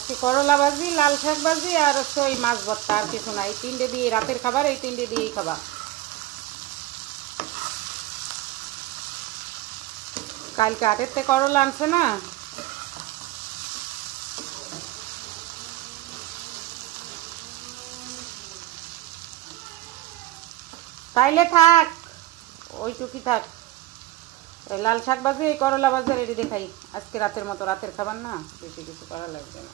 আজকে করলা ভাজি, লাল শাক ভাজি আর ওই মাছ ভর্তা, আর কিছু না। এই তিনটে দিয়ে রাতের খাবার, এই তিনটে দিয়েই খাবা। কালকে হাটের থেকে করলা আনছে না, তাইলে থাক, ওইটুকি থাক। লাল শাক ভাজি, এই করলা ভাজি রেডি দেখাই আজকে রাতের মতো, রাতের খাবার না, বেশি কিছু করা লাগবে না।